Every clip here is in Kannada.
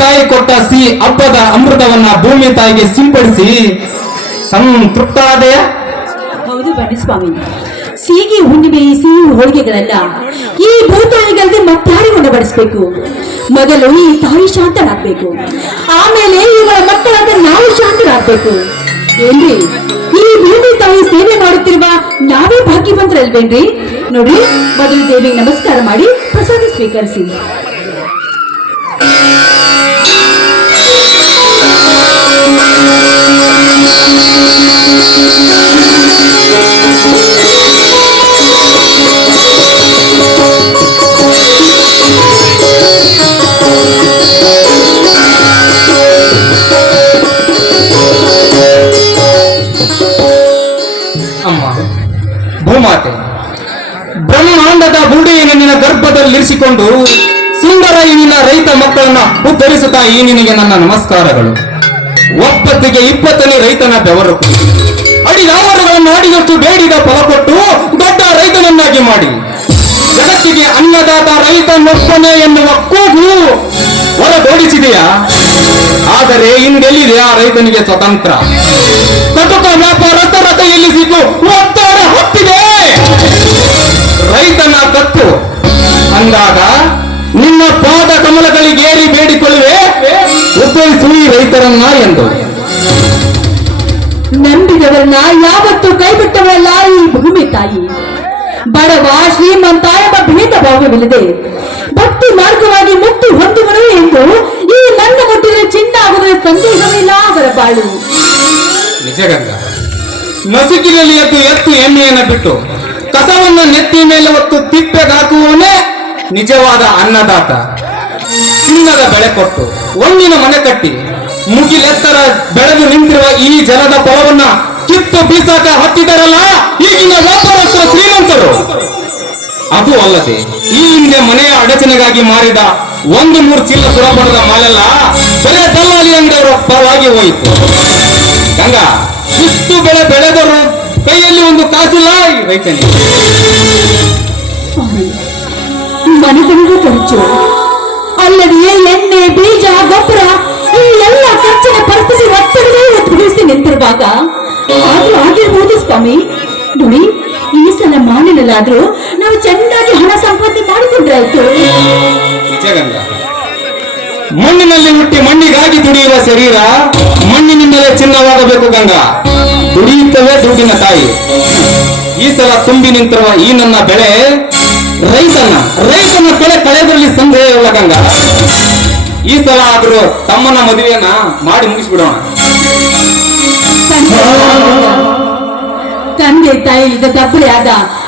ತಾಯಿ ಕೊಟ್ಟ ಸಿಹಿ ಹಬ್ಬದ ಅಮೃತವನ್ನ ಭೂಮಿ ತಾಯಿಗೆ ಸಿಂಪಡಿಸಿ ಸಂತೃಪ್ತರಾದೆಯ? ಹೌದು ಬನ್ನಿ ಸ್ವಾಮಿ. ಸಿಹಿ ಹುಣ್ಣಿಮೆ ಸಿಹಿ ಹೋಳಿಗೆಗಳೆಲ್ಲ ಈ ಭೂತಾಯಿಗಳದೆ ಮತ್ತಾರಿಗೂ ಬಡಿಸ್ಬೇಕು ಮೊದಲು ಈ ತಾಯಿ ಶಾಂತರಾಗಬೇಕು. ಆಮೇಲೆ ಇವರ ಮಕ್ಕಳಾದ ನಾವು ಶಾಂತರಾಗಬೇಕು. ಏನ್ರಿ? ಈ ಭೂಮಿ ತಾಯಿ ಸೇವೆ ಮಾಡುತ್ತಿರುವ ನಾವೇ ಭಾಗ್ಯವಂತರಲ್ವೇನ್ರಿ? ನೋಡಿ, ಮೊದಲು ದೇವಿಗೆ ನಮಸ್ಕಾರ ಮಾಡಿ ಪ್ರಸಾದ ಸ್ವೀಕರಿಸಿ. ಅಮ್ಮ. ಭೂಮಾತೆ. ಬ್ರಹ್ಮಾಂಡದ ಬುಡಿಯನ್ನು ನಿನ್ನ ಗರ್ಭದಲ್ಲಿರಿಸಿಕೊಂಡು ಸುಂದರ ನಿನ್ನ ರೈತ ಮಕ್ಕಳನ್ನ ಉದ್ಧರಿಸುತ್ತಾ ಈ ನಿನಗೆ ನನ್ನ ನಮಸ್ಕಾರಗಳು. ಒಪ್ಪತ್ತಿಗೆ ಇಪ್ಪತ್ತನೇ ರೈತನ ಬೆವರು. ಅಡಿಗಾವರುಗಳನ್ನು ಅಡಿದಷ್ಟು ಬೇಡಿದ ಫಲ ಕೊಟ್ಟು ದೊಡ್ಡ ರೈತನನ್ನಾಗಿ ಮಾಡಿ. ಜಗತ್ತಿಗೆ ಅನ್ನದಾತ ರೈತನೊಪ್ಪನೆ ಎನ್ನುವ ಕೂಗು ಹೊರಗೋಡಿಸಿದೆಯಾ ಆದರೆ ಹಿಂದೆಲ್ಲಿದೆ ಆ ರೈತನಿಗೆ ಸ್ವತಂತ್ರ? ಕಟುಕ ವ್ಯಾಪಾರಸ್ಥರ ಸಿಕ್ಕು ಒತ್ತಡ ಹೊತ್ತಿದೆ. ರೈತನ ಕತ್ತು. ಅಂದಾಗ ನಿನ್ನ ಪಾದ ಕಮಲಗಳಿಗೇರಿ ಬೇಡಿಕೊಳ್ಳುವೆ. ಉದ್ಧರಿಸು ಈ ರೈತರನ್ನ ಎಂದು. ನಂಬಿದವರನ್ನ ಯಾವತ್ತು ಕೈ ಬಿಟ್ಟವಳಲ್ಲ ಈ ಭೂಮಿ ತಾಯಿ. ಬಡವ ಶ್ರೀಮಂತ ಎಂಬ ಭೇದ ಭಾವವಿಲ್ಲದೆ ಭಕ್ತಿ ಮಾರ್ಗವಾಗಿ ಮುಕ್ತಿ ಹೊಂದುವರು ಎಂದು ಈ ನನ್ನ ಮುಟ್ಟಿದ್ರೆ ಚಿನ್ನ ಆಗುವುದರ ಸಂದೇಹವಿಲ್ಲ ಅವರ ಬಾಳು. ನಿಜಗಂಗ. ನಸುಕಿನಲ್ಲಿ ಎದ್ದು ಎತ್ತು ಎಮ್ಮೆಯನ್ನು ಬಿಟ್ಟು, ಕಸವನ್ನು ನೆತ್ತಿ ಮೇಲೆ ಹೊತ್ತು ತಿಪ್ಪೆಗಾಕುವವನೇ ನಿಜವಾದ ಅನ್ನದಾತ. ಚಿನ್ನದ ಬೆಳೆ ಕೊಟ್ಟು ಒಂದಿನ ಮನೆ ಕಟ್ಟಿ, ಮುಗಿಲೆತ್ತರ ಬೆಳೆದು ನಿಂತಿರುವ ಈ ಜಲದ ಫಲವನ್ನ ಕಿತ್ತು ಬೀಸಾಕ ಹತ್ತಿದರಲ್ಲ ಈಗಿನ ವ್ಯಾಪಾರಸ್ಥರ ಶ್ರೀಮಂತರು. ಅದು ಅಲ್ಲದೆ, ಈ ಹಿಂದೆ ಮನೆಯ ಅಡಚಣೆಗಾಗಿ ಮಾರಿದ ಒಂದು ಮೂರು ಚೀಲ ಸುರಬಣದ ಮಾಲೆಲ್ಲ, ಬೆಲೆ ದಲ್ಲಾಳಿ ಪರವಾಗಿ ಹೋಯಿತು. ಗಂಗ ಇಷ್ಟು ಬೆಳೆ ಬೆಳೆದರು ಕೈಯಲ್ಲಿ ಒಂದು ಕಾಸಿಲ್ಲ ಸ್ವಾಮಿ ಮನೆಗಳಿಗೂ ಖರ್ಚು ಅಲ್ಲದೆ ಎಣ್ಣೆ, ಬೀಜ, ಗೊಬ್ಬರ, ಈ ಎಲ್ಲ ಖರ್ಚಿನ ಪರಿಸ್ಥಿತಿ ಒತ್ತಡವೇ ಉದ್ಭವಿಸಿ ನಿಂತಿರುವಾಗ. ಆದ್ರೂ ಆಗಿರ್ಬೋದು ಸ್ವಾಮಿ. ನೋಡಿ, ಈ ಸಲ ಮಾಲಿನಲ್ಲಾದ್ರೂ ನಾವು ಚೆನ್ನಾಗಿ ಹಣ ಸಂಪಾದನೆ ಮಾಡಿಕೊಂಡ್ರಾಯ್ತು ಮಣ್ಣಿನಲ್ಲಿ ಹುಟ್ಟಿ ಮಣ್ಣಿಗಾಗಿ ದುಡಿಯುವ ಶರೀರ ಮಣ್ಣಿನಿಂದಲೇ ಚಿನ್ನವಾಗಬೇಕು ಗಂಗಾ. ದುಡಿಯುತ್ತವೆ ದುಡ್ಡಿನ ತಾಯಿ. ಈ ಸಲ ತುಂಬಿ ನಿಂತಿರುವ ಈ ನನ್ನ ಬೆಳೆ ರೈತನ ರೈತನ ಬೆಳೆ ಕಳೆದರಲ್ಲಿ ಸಂದೇಹವಿಲ್ಲ ಗಂಗಾ. ಈ ಸಲ ಆದ್ರೂ ತಮ್ಮನ ಮದುವೆಯನ್ನ ಮಾಡಿ ಮುಗಿಸ್ಬಿಡೋಣ. ತಂದೆ, ತಾಯಿ ಇದ ದಬ್ಬರಿ ಆದ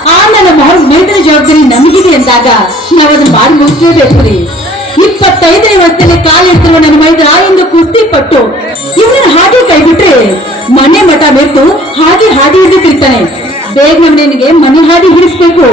ಆ ನನ್ನ ಮಾ- ಮೇಲಿನ ಜವಾಬ್ದಾರಿ ನಮಗಿದೆ ಅಂದಾಗ ನಾವು ಅದನ್ನ ಮಾಡಿ ಮುಗಿಸ್ಲೇಬೇಕು ರೀ. ಇಪ್ಪತ್ತೈದನೇ ವರ್ಷದಲ್ಲಿ ಕಾಲಿಡ್ತಿರುವ ನನ್ನ ಮೈದ್ರ ಎಂದು ಕುಸ್ತಿ ಪಟ್ಟು ಇವನ ಹಾಗೆ ಕೈ ಬಿಟ್ರೆ ಮನೆ ಮಠ ಬೇಕು ಹಾಗೆ ಹಾದಿ ಹಿಡಿದು ತಿರ್ತಾನೆ ಬೇಗ ನಿನಗೆ ಮನೆ ಹಾದಿ ಹಿಡಿಸ್ಬೇಕು.